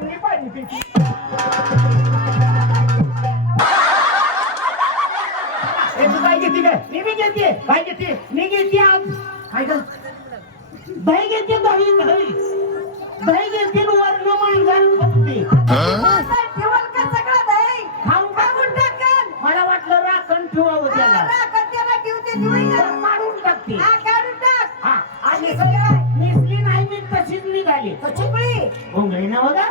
चिमणी पाणी पिती तू काय घेते काय मी बी घेते काय घेते मी घेते आज काय ग घेते घेते वर्ण फुटते मला वाटलं राखण ठेवावं त्याला. कट्याला ठेवते ना बघा.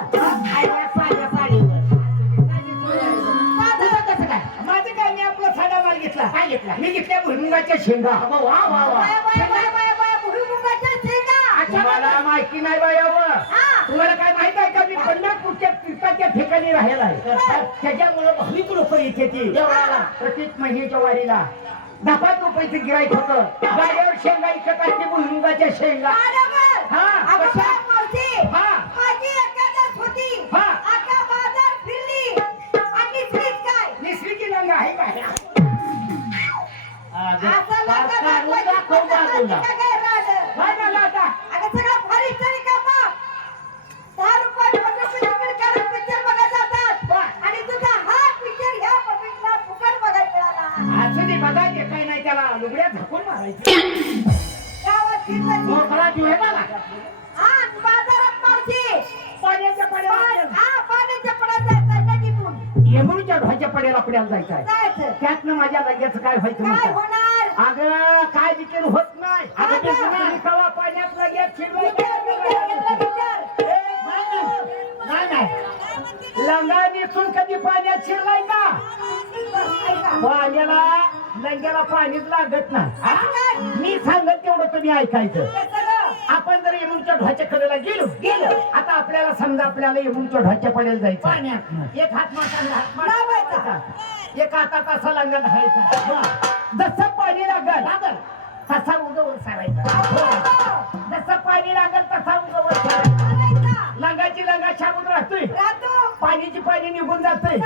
कसं काय? माझं काय मी आपला साधा माल घेतला. काय घेतला? मी घेतल्या भुईमुगाच्या शेंगा. वा वा वा वा. Bye bye bye bye bye भुईमुगाच्या शेंगा. तुम्हाला माहिती नाही बायावं हा. तुम्हाला काय माहीत आहे का? मी पंढरपूरच्या तीर्थाच्या ठिकाणी राहिला आहे. त्याच्यामुळे भाविक लोक येते ती. देवळाला. प्रत्येक महिन्याच्या वारीला. दहा पाच रुपयाचे गिरायक होतं. गाड्यावर शेंगा इकत असते भुईमुगाच्या शेंगा. पब्लिकला फुकट बघायला मिळाला. असू दे बघायचे काही नाही त्याला लुगड्या झाकून मारायचे. मोकळा जीव आहे बघा येमुळच्या ढोच्या पड्याला आपल्याला जायचं आहे. त्यातनं माझ्या लगेच काय व्हायचं. होणार अगं काय विचार होत नाही अगं, पाण्यात लगेच. नाही नाही लंगा नेसून कधी पाण्यात शिरलाय का. पाण्याला लंग्याला पाणीच लागत नाही हा? मी सांगत तेवढं तुम्ही ऐकायचं ढोच्या कडेला गेलो. गेलो. आता आपल्याला समजा आपल्याला यमुनच्या ढोच्या पडेल जायचं. पाण्यात. एक हात हात. मारायचा. एक हातात असा लंगा धरायचा जसं पाणी लागल लागल. तसा उगवत सारायचा. जसं पाणी लागल तसा उगवत सारायचा. लंगाची लंगा शाबून राहतोय. राहतो. पाणीची पाणी निघून जातोय.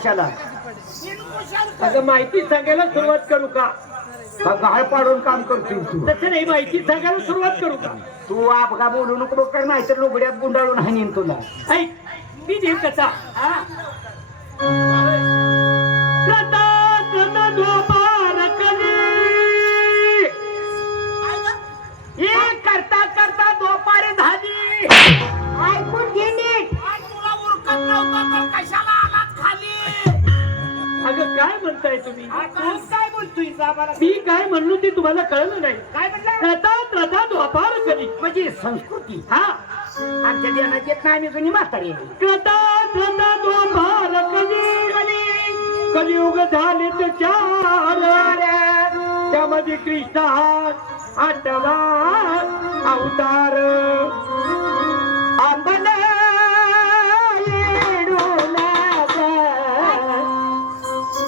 कशाला? अगं माहिती सांगायला सुरुवात करू का? का गाळ पाडून काम करतोय तू? तसं नाही माहिती सांगायला सुरुवात करू का? तू अपघा बोलू नको बघ तर नाही तर लुगड्यात गुंडाळून हाणीन तुला. ऐक मी देव कसा कथा तुम्ही? तू काय बोलतोय? आम्हाला मी काय म्हणलो ते तुम्हाला कळलं नाही. काय म्हणलं? कथा कथा द्वापार कली म्हणजे संस्कृती. हा. आमच्या ध्यानात येत नाही आम्ही जुनी म्हातारी आहे. कथा कथा द्वापार कली कलियुग झाले तर चार. त्यामध्ये कृष्ण हा आठवा अवतार.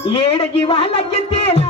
येड जीवाला किती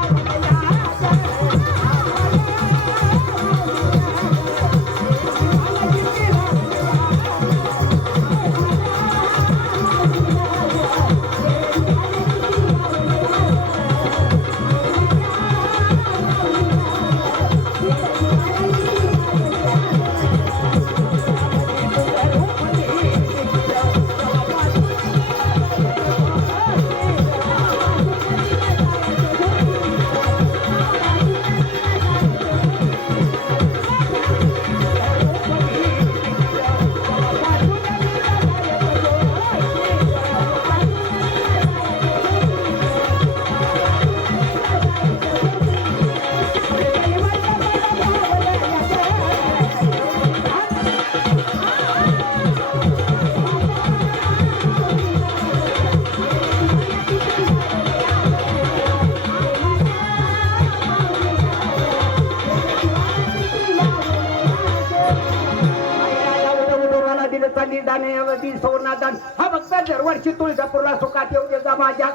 दाने सोना दान हा फक्त दरवर्षी तुळजापूरला सुखात येऊ देता माझ्या.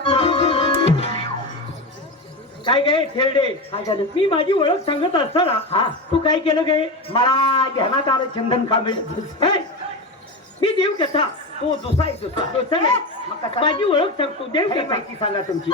काय गे थेरडे? काय झालं? मी माझी ओळख सांगत असताना हा. तू काय केलं गे? मला ध्यानात आलं चंदन कांबळे काय? मी देव कथा तू दुसरा आहे दुसरा? माझी ओळख सांगतो देव काही कथा माहिती सांगा तुमची.